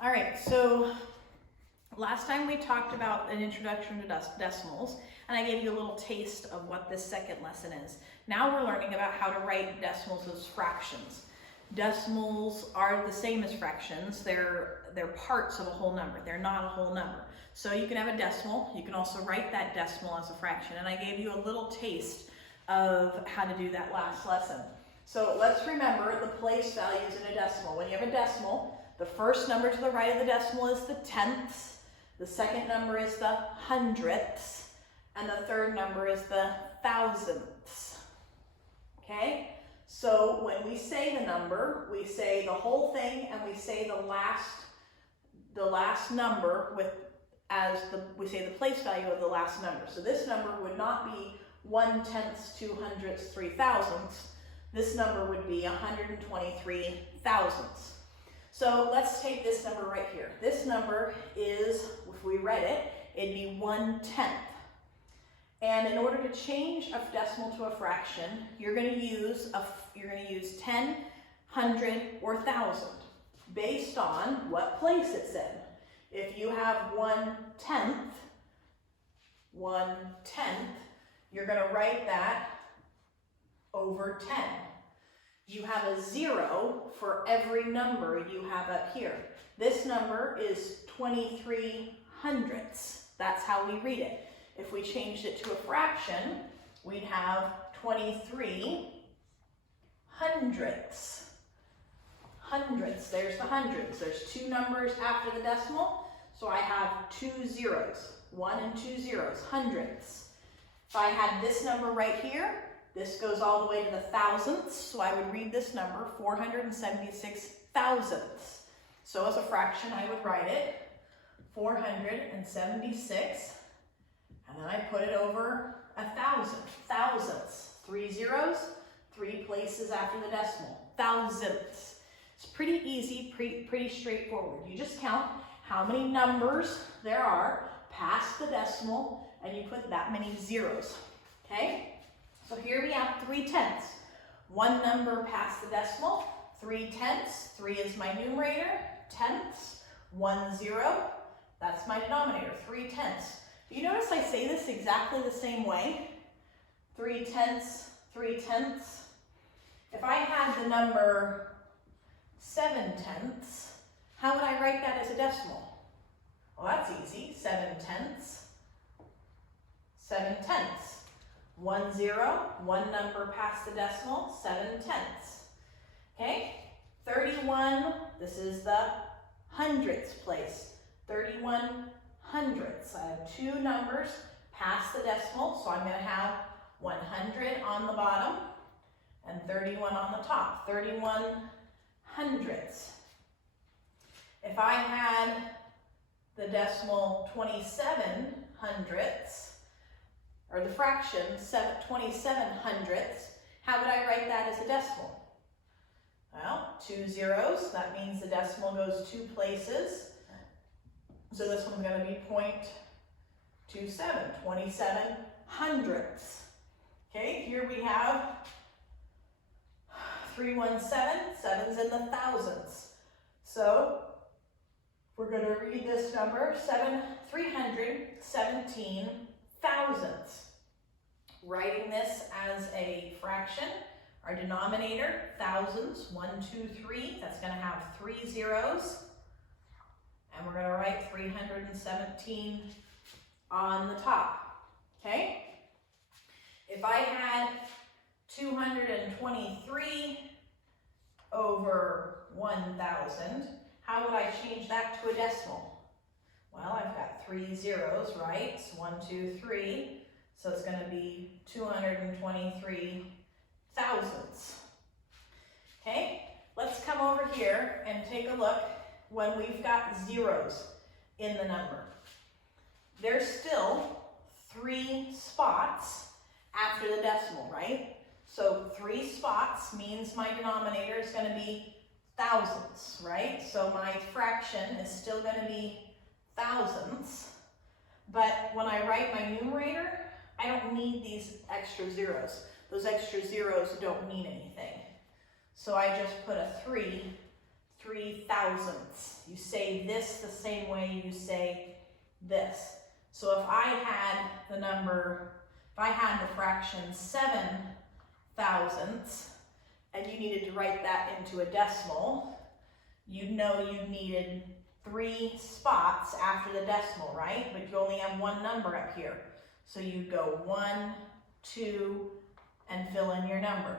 All right, so last time we talked about an introduction to decimals, and I gave you a little taste of what this second lesson is. Now we're learning about how to write decimals as fractions. Decimals are the same as fractions. They're parts of a whole number. They're not a whole number. So you can have a decimal. You can also write that decimal as a fraction. And I gave you a little taste of how to do that last lesson. So let's remember the place values in a decimal. When you have a decimal, the first number to the right of the decimal is the tenths, the second number is the hundredths, and the third number is the thousandths. Okay? So when we say the number, we say the whole thing and we say the last number we say the place value of the last number. So this number would not be 1/10, 200ths, 3,000ths. This number would be 123 thousandths. So let's take this number right here. This number is, if we read it, it'd be 1/10. And in order to change a decimal to a fraction, you're going to use 10, 100, or 1,000 based on what place it's in. If you have 1/10, you're going to write that over 10. You have a 0 for every number you have up here. This number is 23 hundredths. That's how we read it. If we changed it to a fraction, we'd have 23 hundredths. Hundredths, there's the hundreds. There's two numbers after the decimal, so I have 2 zeros. 1 and 2 zeros, hundredths. If I had this number right here, this goes all the way to the thousandths, so I would read this number 476 thousandths. So as a fraction, I would write it 476, and then I put it over 1,000. Thousandths, 3 zeros, 3 places after the decimal. Thousandths. It's pretty easy, pretty straightforward. You just count how many numbers there are past the decimal, and you put that many zeros, okay? So here we have 3/10. One number past the decimal, 3/10. 3 is my numerator, tenths, 1 0. That's my denominator, 3/10. You notice I say this exactly the same way. 3/10, 3/10. If I had the number 7/10, how would I write that as a decimal? Well, that's easy. 7/10. 7/10. 1 0, one number past the decimal, 7/10. Okay, 31, this is the hundredths place, 31 hundredths. I have two numbers past the decimal, so I'm going to have 100 on the bottom and 31 on the top, 31 hundredths. If I had the decimal 27 hundredths, or the fraction 27 hundredths, how would I write that as a decimal? Well, 2 zeros, that means the decimal goes 2 places. So this one's going to be 0.27, 27 hundredths. Okay, here we have 317, 7's in the thousandths. So we're going to read this number, 317 thousandths. Writing this as a fraction, our denominator, thousands, 1, 2, 3, that's going to have 3 zeros. And we're going to write 317 on the top, okay? If I had 223 over 1,000, how would I change that to a decimal? Well, I've got 3 zeros, right? 1, 2, 3. So it's going to be 223 thousandths. Okay, let's come over here and take a look when we've got zeros in the number. There's still 3 spots after the decimal, right? So 3 spots means my denominator is going to be thousandths, right? So my fraction is still going to be thousandths, but when I write my numerator, I don't need these extra zeros. Those extra zeros don't mean anything. So I just put a 3 3 thousandths. You say this the same way you say this. So if I had the fraction 7 thousandths, and you needed to write that into a decimal, you'd know you needed 3 spots after the decimal, right? But you only have one number up here. So you'd go 1, 2, and fill in your number.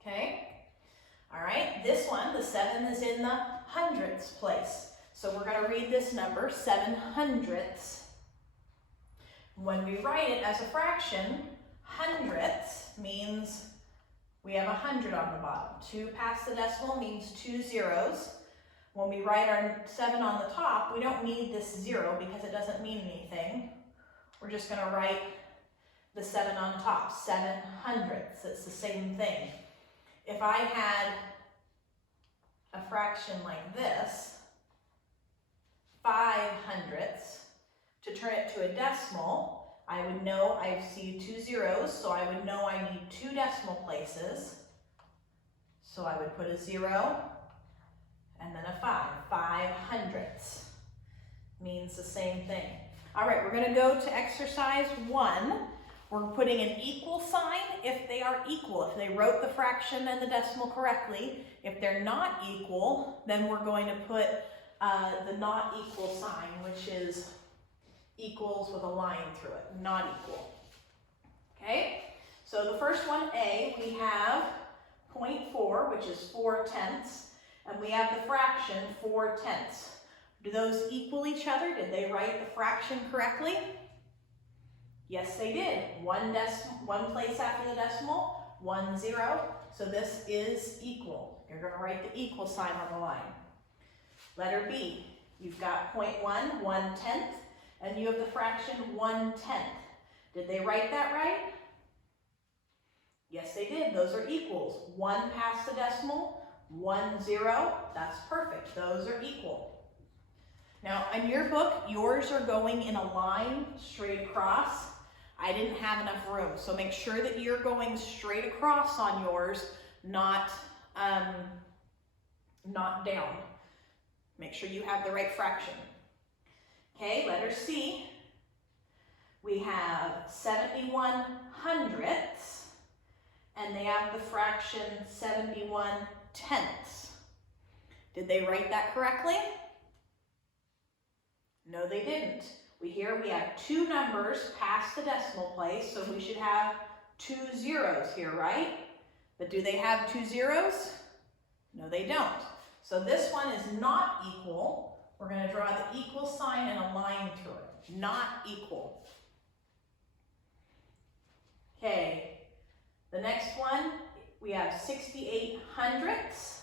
Okay? All right, this one, the 7 is in the hundredths place. So we're going to read this number, 7 hundredths. When we write it as a fraction, hundredths means we have 100 on the bottom. 2 past the decimal means 2 zeros. When we write our 7 on the top, we don't need this 0 because it doesn't mean anything. We're just going to write the 7 on top, 7 hundredths. It's the same thing. If I had a fraction like this, 5 hundredths, to turn it to a decimal, I would know I see 2 zeros, so I would know I need 2 decimal places. So I would put a 0 and then a 5. 5 hundredths means the same thing. All right, we're going to go to exercise 1. We're putting an equal sign if they are equal, if they wrote the fraction and the decimal correctly. If they're not equal, then we're going to put the not equal sign, which is equals with a line through it, not equal. Okay, so the first one, A, we have 0.4, which is 4 tenths, and we have the fraction 4 tenths. Do those equal each other? Did they write the fraction correctly? Yes, they did. One place after the decimal, 1 0. So this is equal. You're going to write the equal sign on the line. Letter B, you've got 0.1, 1 tenth, and you have the fraction 1 tenth. Did they write that right? Yes, they did. Those are equals. 1 past the decimal, 1 0. That's perfect. Those are equal. Now, in your book, yours are going in a line straight across. I didn't have enough room, so make sure that you're going straight across on yours, not down. Make sure you have the right fraction. Okay, letter C. We have 71 hundredths, and they have the fraction 71 tenths. Did they write that correctly? No, they didn't. We have 2 numbers past the decimal place, so we should have 2 zeros here, right? But do they have 2 zeros? No, they don't. So this one is not equal. We're going to draw the equal sign and a line through it. Not equal. Okay, the next one, we have 68 hundredths,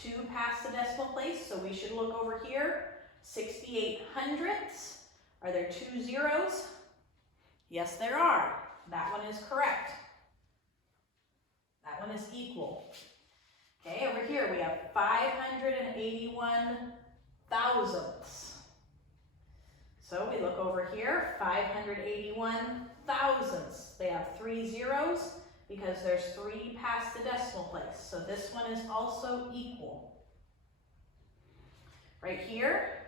2 past the decimal place, so we should look over here. 68 hundredths. Are there 2 zeros? Yes, there are. That one is correct. That one is equal. Okay, over here we have 581 thousandths. So we look over here, 581 thousandths. They have 3 zeros because there's 3 past the decimal place. So this one is also equal. Right here,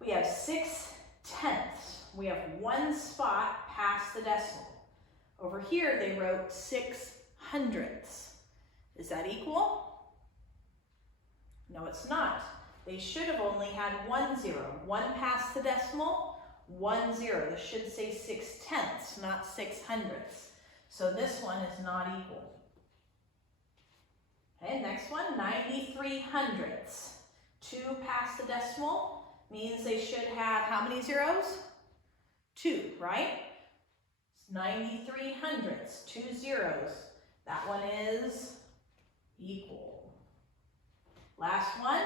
we have 6 tenths. We have 1 spot past the decimal. Over here, they wrote 6 hundredths. Is that equal? No, it's not. They should have only had 1 0. 1 past the decimal, 1 0. This should say 6 tenths, not 6 hundredths. So this one is not equal. Okay, next one, 93 hundredths. 2 past the decimal means they should have how many zeros? 2, right? 93 hundredths, 2 zeros. That one is equal. Last one,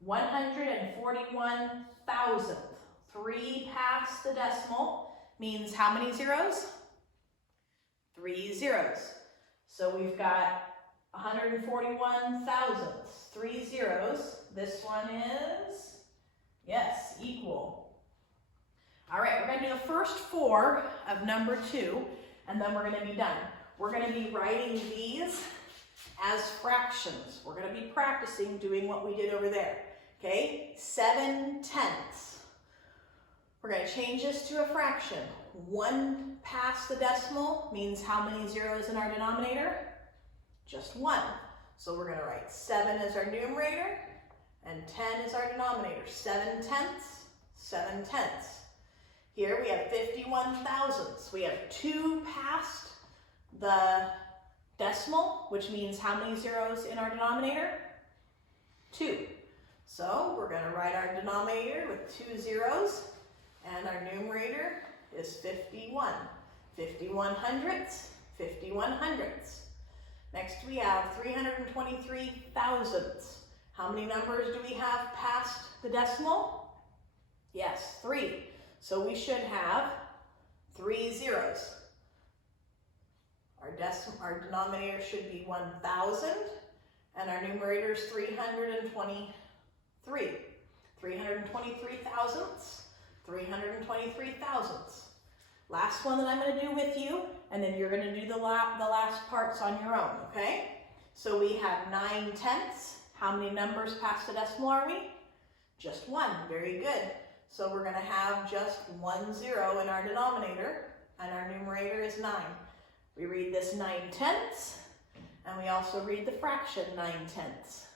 141 thousandth. 3 past the decimal means how many zeros? 3 zeros. So we've got 141 thousandths, 3 zeros. This one is, yes, equal. All right, we're going to do the first 4 of number 2, and then we're going to be done. We're going to be writing these as fractions. We're going to be practicing doing what we did over there. Okay, 7/10. We're going to change this to a fraction. 1 past the decimal means how many zeros in our denominator? Just 1. So we're going to write 7 as our numerator and 10 is our denominator. 7/10, 7/10. Here we have 51 thousandths. We have 2 past the decimal, which means how many zeros in our denominator? 2. So we're going to write our denominator with 2 zeros, and our numerator is 51. 51 hundredths, 51 hundredths. Next we have 323 thousandths. How many numbers do we have past the decimal? Yes, 3. So we should have 3 zeros. Our denominator should be 1,000, and our numerator is 323. 323 thousandths, 323 thousandths. Last one that I'm going to do with you, and then you're going to do the last parts on your own, okay? So we have 9/10. How many numbers past the decimal are we? Just 1. Very good. So we're going to have just 1 0 in our denominator, and our numerator is 9. We read this 9/10, and we also read the fraction 9/10.